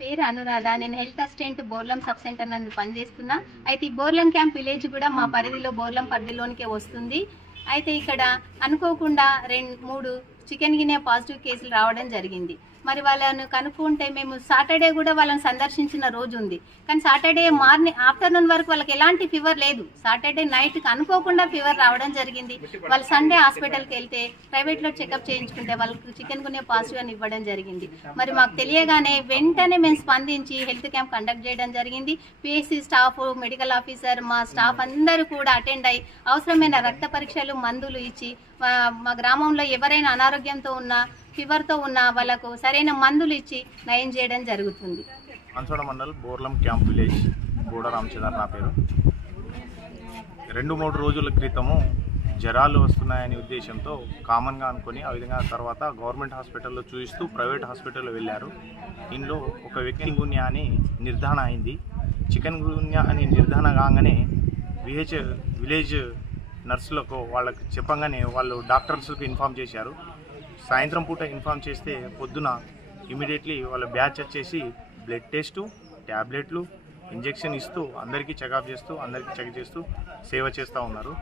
పేరు అనురాధ. నేను health assistant Borlam sub centre నన్ను పనిచేస్తున్నా. అయితే ఈ బోర్లం క్యాంప్ విలేజ్ కూడా మా పరిధిలో బోర్లం పరిధిలోనికే వస్తుంది. అయితే ఇక్కడ అనుకోకుండా రెండు మూడు చికెన్ గిన్నె పాజిటివ్ కేసులు రావడం జరిగింది. మరి వాళ్ళను కనుక్కుంటే మేము సాటర్డే కూడా వాళ్ళని సందర్శించిన రోజు ఉంది. కానీ సాటర్డే మార్నింగ్ ఆఫ్టర్నూన్ వరకు వాళ్ళకి ఎలాంటి ఫీవర్ లేదు. సాటర్డే నైట్ అనుకోకుండా ఫీవర్ రావడం జరిగింది. వాళ్ళు సండే హాస్పిటల్కి వెళ్తే ప్రైవేట్లో చెకప్ చేయించుకుంటే వాళ్ళకి చికెన్ గునే పాజిటివ్ అని ఇవ్వడం జరిగింది. మరి మాకు తెలియగానే వెంటనే మేము స్పందించి హెల్త్ క్యాంప్ కండక్ట్ చేయడం జరిగింది. పిఎస్సి స్టాఫ్ మెడికల్ ఆఫీసర్ మా స్టాఫ్ అందరూ కూడా అటెండ్ అయ్యి అవసరమైన రక్త పరీక్షలు మందులు ఇచ్చి మా గ్రామంలో ఎవరైనా అనారోగ్యంతో ఉన్నా ఫీవర్తో ఉన్న వాళ్ళకు సరైన మందులు ఇచ్చి నయం చేయడం జరుగుతుంది. కాన్సోడ మండల్ బోర్లం క్యాంప్ విలేజ్ గూడ రామచంద్ర నా పేరు. రెండు మూడు రోజుల క్రితము జ్వరాలు వస్తున్నాయనే ఉద్దేశంతో కామన్గా అనుకుని ఆ విధంగా తర్వాత గవర్నమెంట్ హాస్పిటల్లో చూపిస్తూ ప్రైవేట్ హాస్పిటల్లో వెళ్ళారు. ఇందులో ఒక వ్యక్తి గున్యా అని నిర్ధారణ అయింది. చికెన్ గున్యా అని నిర్ధారణ కాగానే విహెచ్ విలేజ్ నర్సులకు వాళ్ళకి చెప్పంగానే వాళ్ళు డాక్టర్స్కి ఇన్ఫామ్ చేశారు. సాయంత్రం పూట ఇన్ఫామ్ చేస్తే పొద్దున ఇమీడియట్లీ వాళ్ళ బ్యాచ్ వచ్చేసి బ్లడ్ టెస్టు ట్యాబ్లెట్లు ఇంజెక్షన్ ఇస్తూ అందరికీ చెకప్ చేస్తూ అందరికీ చెక్ చేస్తూ సేవ చేస్తూ ఉన్నారు.